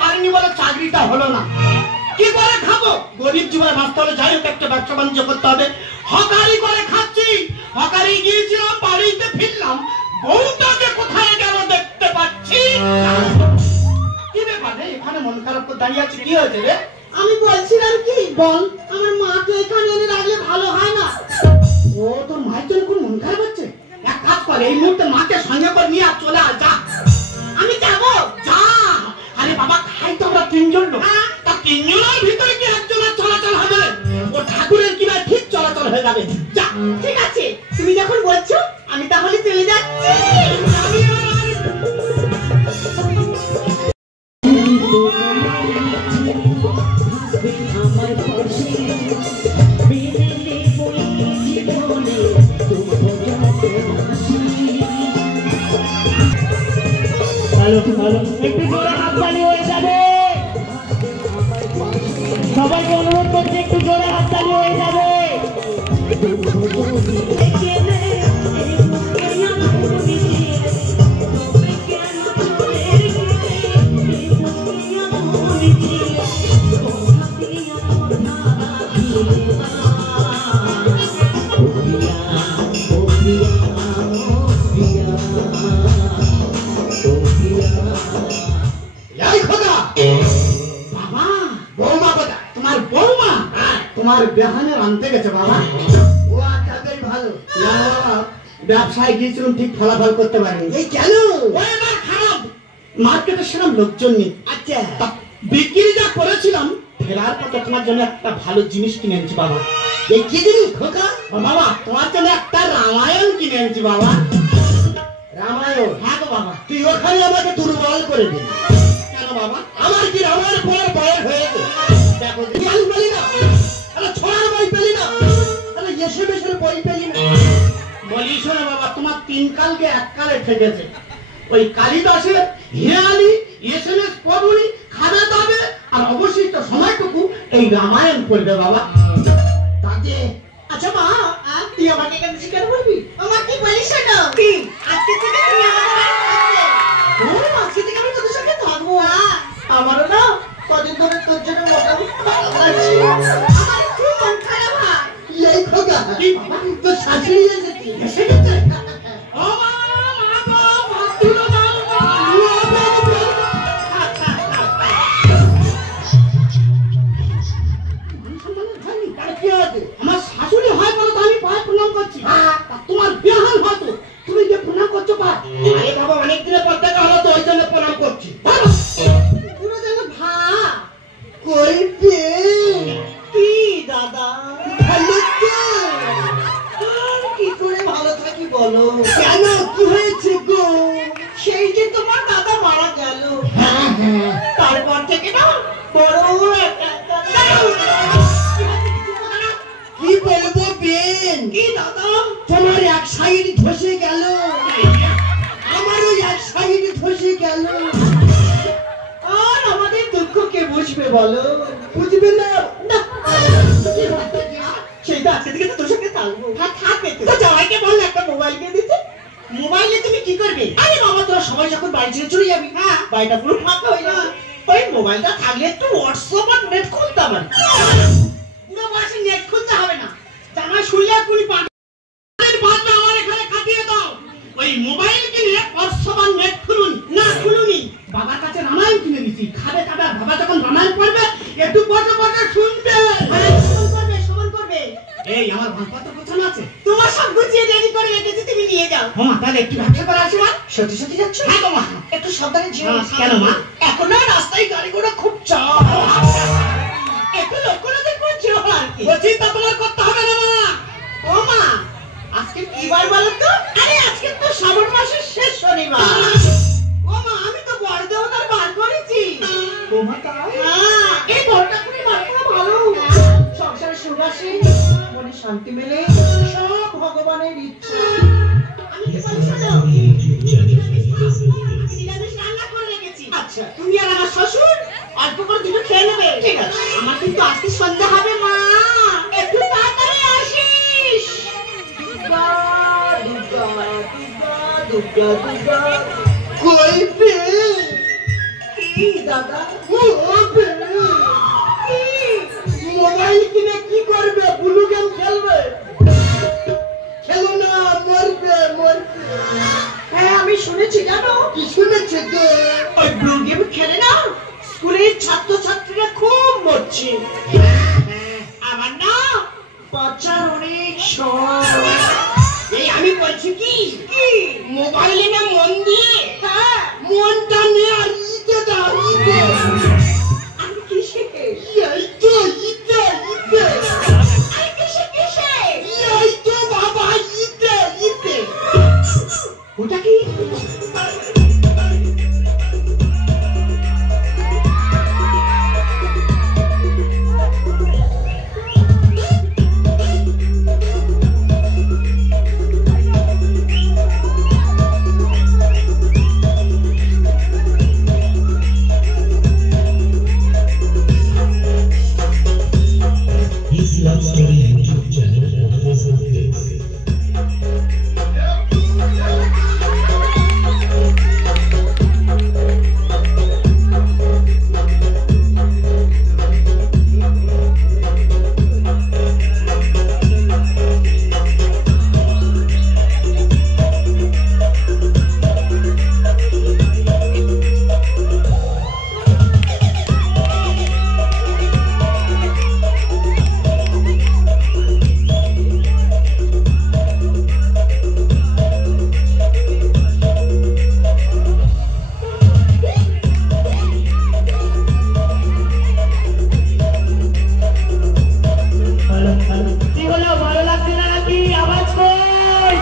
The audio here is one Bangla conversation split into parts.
পারিনি বলে চাকরিটা হলো না। কি করে খাবো? গরিব জীবনে বাঁচতে হলে যাই হোক একটা ব্যবসা বাণিজ্য করতে হবে। হকারি করে খাচ্ছি। হকারি গিয়েছিলাম, বাড়িতে ফিরলাম, বউটাকে কোথায় গেল দেখতে পাচ্ছি। কি ব্যাপার রে, এখানে মন খারাপ করে দাঁড়িয়ে আছে, কি হয়েছে রে? আমি বলছিলাম কি, বল আমার মাকে এখানে এনে রাখলে ভালো হয় না? ও তোর মায়ের জন্য কোন মন খারাপ হচ্ছে? এক কাজ কর, এই মুহূর্তে মাকে সঙ্গে করে নিয়ে আর চলে আয়, যা। আমি যাবো? যা। আরে বাবা, খাই তো আমরা তিনজন লোক, তা তিনজনের ভিতরে কি একজনের চলাচল হবে? ও ঠাকুরের কিনা ঠিক চলাচল হয়ে যাবে, যা। ঠিক আছে, তুমি যখন বলছো আমি তাহলে চলে যাচ্ছি। একটু জোরে হাততালি হয়ে যাবে, সবাইকে অনুরোধ করছি একটু জোরে হাততালি হয়ে যাবে। তোমার বেহানে আনতে গেছে বাবা। ও আচ্ছা, বেশ ভালো। না বাবা, ব্যবসায় গিয়েছিলাম, ঠিক ফলাফল করতে পারিনি। এই কেন? খারাপ, মার্কেটে সেরকম লোকজন নেই। আচ্ছা, বিক্রি যা করেছিলাম, ফেরার পথে তোমার জন্য একটা ভালো জিনিস কিনে এনেছি বাবা। এই কি জিনিস খোকা? বাবা, তোমার জন্য একটা রামায়ণ কিনে এনেছি বাবা। রামায়ণ? হ্যাঁ গো বাবা। তুই ওখানে আমাকে দুর্বল করে দিলি। কেন বাবা? আমার কি রামায়ণ পড়ার বয়স হয়েছে? দেখো আমি পেলি না, ছড়ার বই পেলি না, তাহলে এসে বেশের বই পেলি না। বলি শোনো বাবা, তোমার তিন কালকে এক কালে ঠেকেছে। ওই কালিদাসের হেয়ালি এসএমএস পড়ুনি, খাবে দাবে, আর অবশিষ্ট সময়টুকু এই রামায়ণ পড়বে বাবা। তাতে আচ্ছা মা, তুই আমাকে কেন শিকার করবি? আমার কি বলিস না? কি আজকে থেকে তুমি আমাদের বাড়ি থাকবে? ও, আজকে থেকে আমি তোদের সঙ্গে থাকবো। আমারও না কদিন ধরে তোর জন্য মোটামুটি ভালো লাগছে। আমার খুব মন খারাপ হয়। এই খোকা, কি বাবা? তোর শাশুড়ি এসেছে। এসে গেছে? ও মা, মা গো, ভাত তুলো দাও গো। আমার শাশুড়ি হয় বলে তো আমি পায়ে প্রণাম করছি। তোমার বেহাল হয়তো, তুমি যে প্রণাম করছো পা। আরে বাবা, অনেক দিনের পর দেখা হলো তো, ওই জন্য প্রণাম করছি। পুরো যেন ভা করবে। কি দাদা, ভালো তো? আর কি করে ভালো থাকি বলো? কেন, কি হয়েছে গো? সেই যে তোমার দাদা মারা গেল, তারপর থেকে না বড় কি বলবো বেন? কি দাদা? তোমার এক সাইড ধসে গেল, আমারও এক সাইড ধসে গেল। আর আমাদের দুঃখ কে বুঝবে বলো? বুঝবে না। সেটা আজকে থেকে তো তোর সঙ্গে থাকবো। থাকবে তো। জামাইকে বল একটা মোবাইল কিনে দিতে। মোবাইলে তুমি কি করবে? আরে বাবা, তোরা সবাই যখন বাড়ি ছেড়ে চলে যাবি, বাড়িটা পুরো ফাঁকা হয়ে যাবে। ওই মোবাইলটা থাকলে একটু হোয়াটসঅ্যাপ আর নেট খুলতে পারবি। পুরো বয়সে নেট খুলতে হবে না। জামাই শুনলে তুমি আমার এখানে কাটিয়ে দাও। ওই মোবাইল কিনে হোয়াটসঅ্যাপ আর নেট খুলুন না, খুলুনি। বাবার কাছে রামায়ণ কিনে দিচ্ছি, খাবে খাবে, আর বাবা যখন রামায়ণ পড়বে একটু বসে বসে শুনবে। সমান করবে। এই আমার ভাতপাত্র গোছানো আছে, তোমার সব গুছিয়ে রেডি করে রেখেছি, তুমি নিয়ে যাও। মা তাহলে একটু ব্যবসা করে আসি। মা সত্যি সত্যি যাচ্ছ? হ্যাঁ গো মা। একটু সাবধানে যেও। কেন মা? এখন না রাস্তায় গাড়ি ঘোড়া খুব চাপ, একটু লক্ষ্য রাখতে যেও আর কি। বলছি তা তোমার করতে হবে না মা। ও মা, আজকে কি বার বলো তো? আরে আজকে তো শ্রাবণ মাসের শেষ শনিবার। ও মা, আমি তো বড় দেবতার বার করেছি। ও মা, তাই? এই বড়টা করে বার করা ভালো। সংসারে সুখ আসে, মনে শান্তি মেলে, সব ভগবানের ইচ্ছা। আমি কি বলি শোনো, নিরামিষ রান্না করে রেখেছি। আচ্ছা, তুমি আর আমার শ্বশুর অল্প করে দুটো খেয়ে নেবে। ঠিক আছে। আমার কিন্তু আজকে সন্ধ্যা হবে মা, একটু তাড়াতাড়ি আসিস। দুর্গা দুর্গা দুর্গা দুর্গা দুর্গা কই পে? কি দাদা? মোবাইল কিনে কি করবে? ব্লু গেম খেলবে? খেলো না, মরবে মরবে। হ্যাঁ আমি শুনেছি জানো। কি শুনেছে তো? ওই ব্লু গেম খেলে না স্কুলের ছাত্রছাত্রীরা খুব মরছে। আমার না বাচ্চার অনেক শখ। এই আমি বলছি কি মোবাইলে না মন দিয়ে হ্যাঁ মনটা নিয়ে আর ইতে দাও ইতে। আমি কিসে এই তো ইতে ইতে। আমি কিসে কিসে এই তো বাবা ইতে ইতে। ওটা কি? Love Story YouTube channel and Facebook page. কি হলো, ভালো লাগছে না নাকি? আওয়াজ কই?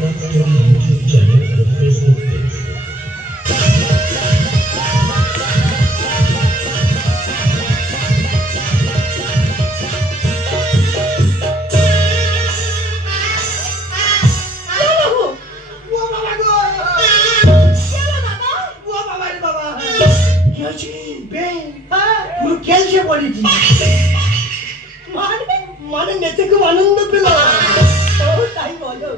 Love Story YouTube channel and Facebook page. ও বাবা গো। ও বাবা রে বাবা। কি হয়েছে? বেন পুরো খেলছে বলেছি। মানে নেচে খুব আনন্দ পেল। তাই বলো।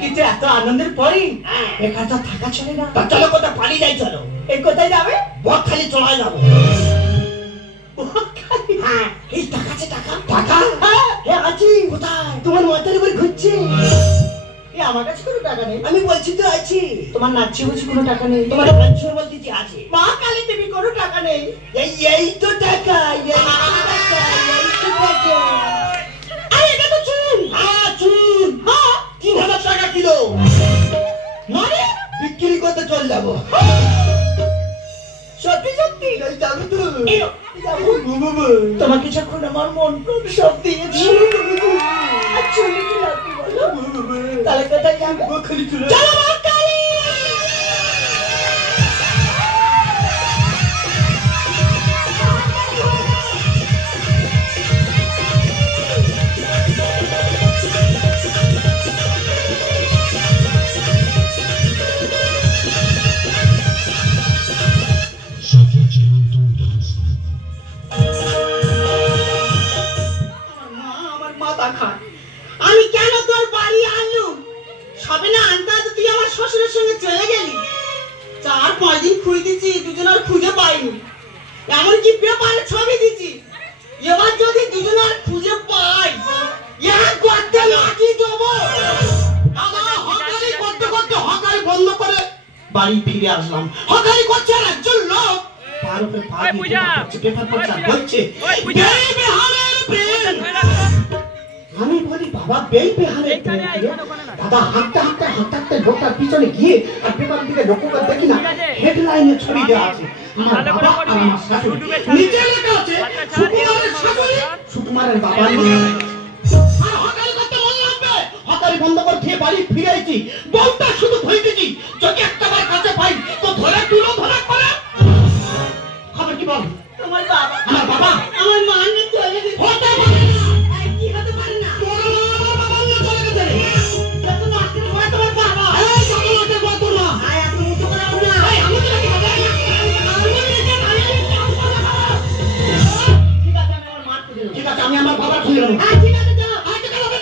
কিন্তু এত আনন্দের পরে একা তো থাকা চলে না। তা চলো কোথাও পালিয়ে যাই চলো। এই কোথায় যাবে? বকখালি চড়াই যাবো। হ্যাঁ এই টাকা আছে টাকা টাকা হ্যাঁ আছে। কোথায়? তোমার মাথার উপরে ঘুরছে। আমার কাছে কোনো টাকা নেই। আমি বলছি তো আছি। তোমার নাচছে বুঝি কোনো টাকা নেই? তোমার পেনশন বলতেছি আছে। মা কালী দেবী কোনো টাকা নেই। এই তো টাকা এই তো টাকা এই তো টাকা। আরে এটা তো চুন। হ্যাঁ চুন। হ্যাঁ 3000 টাকা কিলো। মানে বিক্রি করতে চল যাবো। সত্যি সত্যি এই যাবো তো। এও, যাবো। তোমাকে যখন আমার মন প্রাণ সব দিয়েছি আর চলে কি লাগবে বলো? তাহলে কোথায় যাবে? বকখালি চলে। চলো মা কালী। Shaki Children Dance. আমার মাথা খায়। আমি কেন তোর বাড়ি আনলুম? সবে না আনতে আনতে তুই আমার শ্বশুরের সঙ্গে চলে গেলি। 4-5 দিন খুঁজেছি, দুজন আর খুঁজে পাইনি। এমনকি পেপারে ছবি দিছি। এবার যদি দুজন আর খুঁজে পাই এক গর্তে লাঠি দেবো। আমার হকারি করতে করতে হকারি বন্ধ করে বাড়ি ফিরে আসলাম। হকারি করছে আর একজন লোক পার উপরে পা দিয়ে পেপার পড়ছে আর বলছে বেই বিহারের প্রেম। আমি বলি বাবা বেই বিহারের প্রেম কি রে? দাদা হাঁটতে হাঁটতে হাঁটতে হাঁটতে লোকটার পিছনে গিয়ে আর পেপার দিকে লক্ষ্য করে দেখি না হেডলাইনে ছবি দেওয়া আছে আমার বাবা আর আমার শাশুড়ি। নিচে লেখা আছে সুকুমারের শাশুড়ি সুকুমারের বাবা নেই। আর হকারি করতে মন লাগবে। হকারি বন্ধ করে খেয়ে বাড়ি ফিরে আইছি। বউটা শুধু ধরেছি যদি একটা বার কাছে পাই তো ধরে তুলো ধরে করে। খবর কি বল? আমার বাবা আমার বাবা আমার মা নিয়ে চলে গেছে। হতে পারে না। এই কি হতে পারে না? তোর মা আমার বাবা নিয়ে চলে গেছে রে। এটা তো মাছের ভয় তোমার বাবা। এই জগন্নাথের মা তোর মা। আয় এত উঁচু করে উঠো না। এই আমি তো নাকি বাবা না। আমি নিজে বানিয়ে নিচ্ছি, আমি কথা বলো। ঠিক আছে আমি আমার মা খুঁজে নেবো। ঠিক আছে আমি আমার বাবা খুঁজে নেবো। হ্যাঁ ঠিক আছে যাও। আজকে কালকে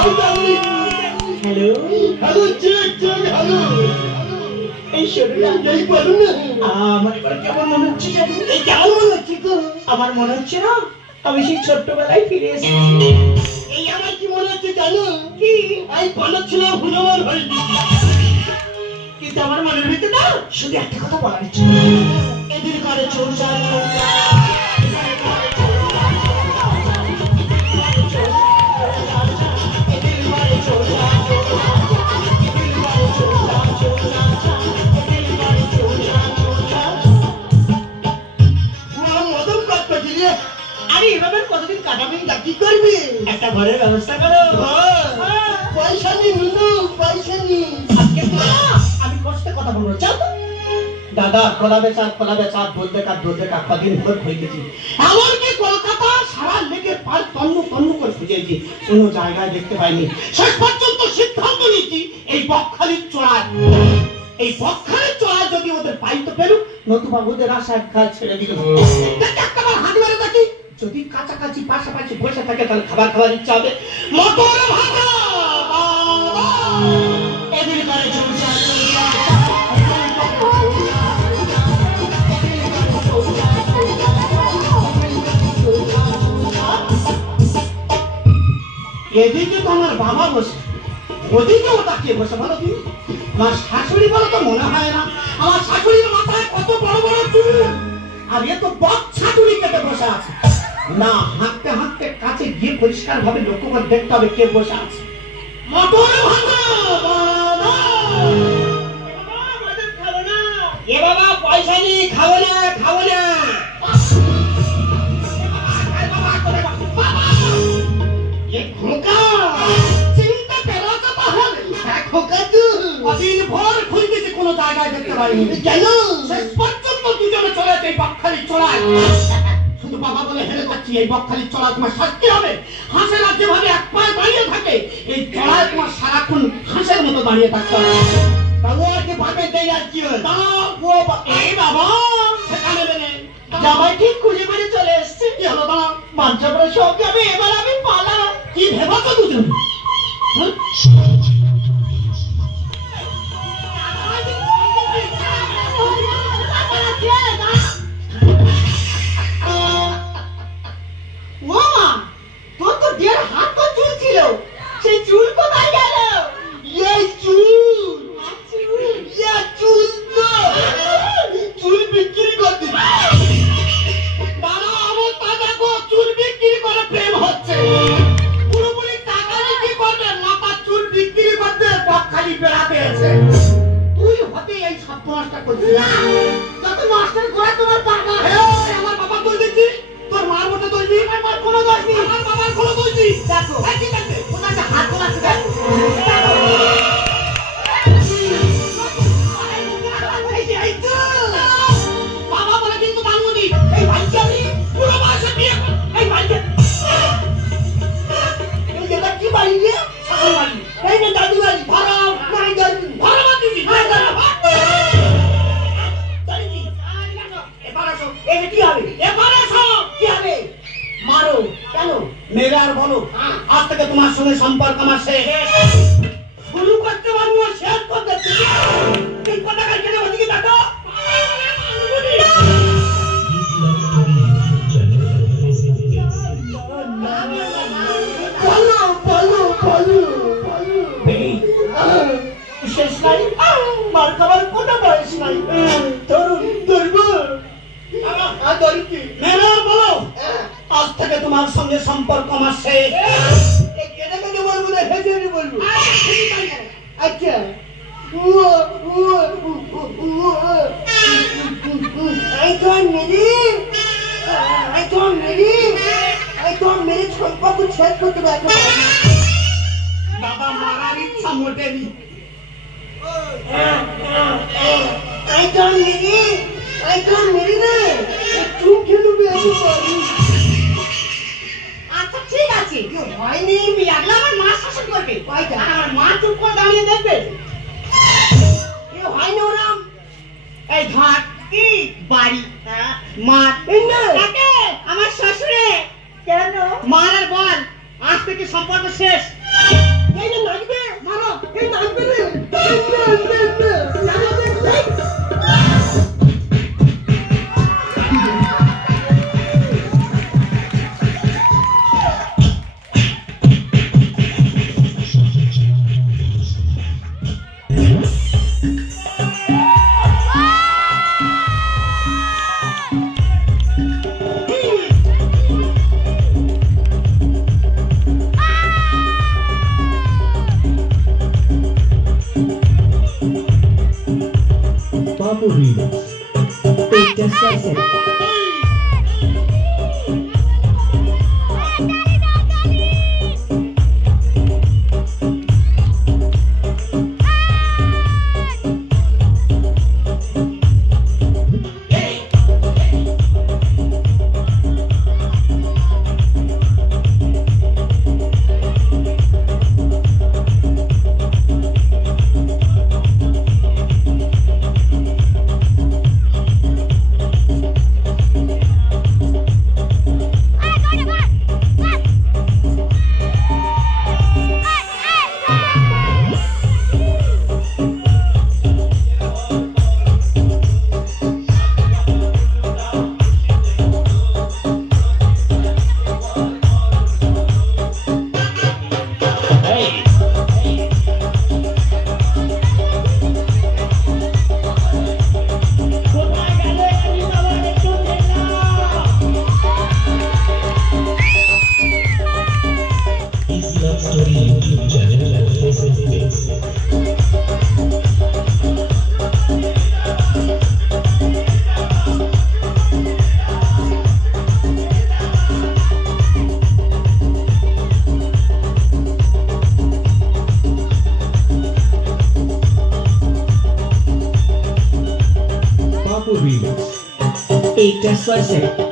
hello hello check check hello এই শোনো না, এই বলুন না আমার এবার কেমন মনে হচ্ছে জানো? এই কেমন মনে হচ্ছে গো? আমার মনে হচ্ছে না আমি সেই ছোট্টবেলায় ফিরে এসেছি। এই আমার কি মনে হচ্ছে জানো কি এই পালাচ্ছিলাম হনুমান হয়নি কিন্তু আমার মনের ভিতরে না শুধু একটা কথা বলার ইচ্ছে, এদের করে চোর মদন কাটতে গেলে আরে এভাবে কতদিন কাটাবি? তা কি করবি একটা ঘরের ব্যবস্থা করো। পয়সা নি নুনু পয়সা নি আজকে তো না, আমি কষ্টে কথা বলবো, চাও তো? দাদা খোলা বেচা বলতে কার কদিন ভোর হয়ে গেছি এমনকি কলকাতা সারা লেগে পার তন্ন করে খুঁজেছি কোনো জায়গায় দেখতে পাইনি শেষ পর্যন্ত সিদ্ধান্ত নিয়েছি এই বকখালির চড়ায় যদি ওদের পাইতে পেরুক নতুবা ওদের আশা একবার ছেড়ে দিল একবার হাত মেরে দেখি যদি কাছাকাছি পাশাপাশি বসে থাকে তাহলে খাবার ইচ্ছা হবে মটর ভাজা এদের করে চোর এদিকে তো আমার বাবা বসে ওদিকে ওটা কে বসে বলো তুমি আমার শাশুড়ি বলো তো মনে হয় না আমার শাশুড়ির মাথায় কত বড় বড় চুল আর এ তো বক ছাতুরি কেটে বসে আছে না হাঁটতে কাছে গিয়ে পরিষ্কার ভাবে লক্ষ্য করে দেখতে হবে কে বসে আছে মটর ভাজা বাবা এ বাবা পয়সা নেই খাবো না ये खोका চিন্তা পেলো তো তাহলে খোকা তুই ভোর খুঁজতেছি কোনো জায়গায় দেখতে পাইনি কেন শেষ পর্যন্ত দুজনে চলে যাচ্ছে এই বকখালির চড়ায় শুধু বাবা বলে হেরে যাচ্ছি এই বকখালির চড়ায় তোমার শাস্তি হবে হাঁসেরা যেভাবে এক পায়ে দাঁড়িয়ে থাকে এই চড়ায় তোমার সারাক্ষণ হাঁসের মতো দাঁড়িয়ে থাকতে হবে তাও আর কি ভাবে দেয় আর কি হয় এই বাবা সেখানে বেনে জামাই ঠিক খুঁজে বেড়ে চলে এসছে। কি হলো দাঁড়া মাঞ্জাবরের সঙ্গে এবার আমি পালা। কি ভেবাছো দুজন তোর তো 1.5 হাত তো চুল ছিল, সেই চুল কোথায় গেল? চুল বিক্রি করতে দাঁড়া অবস্থা দেখো চুল বিক্রি করে প্রেম হচ্ছে পুরোপুরি টাকা বিক্রি করবে মাথার চুল বিক্রি করতে বকখালি বেড়াতে আছে তুই হতে এই সপ্তাহটা করছিস যত মাস্টার ঘোরা তোমার বাবা আমার বাবা তুই দিচ্ছি তোর মার মতো তুই দিই আমার কোনো দোষ নেই আমার বাবার কোনো দোষ নেই দেখো ঠিক আছে কোথায় হাত তোলাচ্ছে দেখো বাবা বলে কিন্তু বাঙুনি এই ভাইকে আমি পুরো বয়সে বিয়ে এই ভাইকে এটা কি বাড়ি রে শাশুড়ি বাড়ি এই না দাদু বাড়ি ভাড়া নাই দাদু ভাড়া বাদিছি নাই দাদু চলি এবার আসো এই কি হবে এবার আসো কি হবে মারো কেন মেরে আর বলো আজ থেকে তোমার সঙ্গে সম্পর্ক আমার শেষ শুরু করতে পারবো শেষ করতে এই কথা কালকে ওদিকে দেখো শেষ নাই, মার খাবার কোনো বয়স নাই। তরুণ দুর্বল বলো আজ থেকে তোমার সঙ্গে সম্পর্ক আমার শেষ বলবো না, হেঁটে বলবো। আচ্ছা মেরে সম্পর্ক শেষ করতে পারবো। বাবা মারার ইচ্ছা মোটেনি আচ্ছা ঠিক আছে, হয়নি লাগলে আমার মা শাসন করবে, আমার মা চুপ করে দাঁড়িয়ে দেখবে। হয়নি ওরাম এই ঘাট কি বাড়ি মার আমার শ্বশুরে কেন মার আর বল আজ থেকে সম্পর্ক শেষ। এই যে নাচবে মারো এই নাচবে রে Papo Remix. Peter Session. Easy Love Story YouTube channel and Facebook page. Peter Session.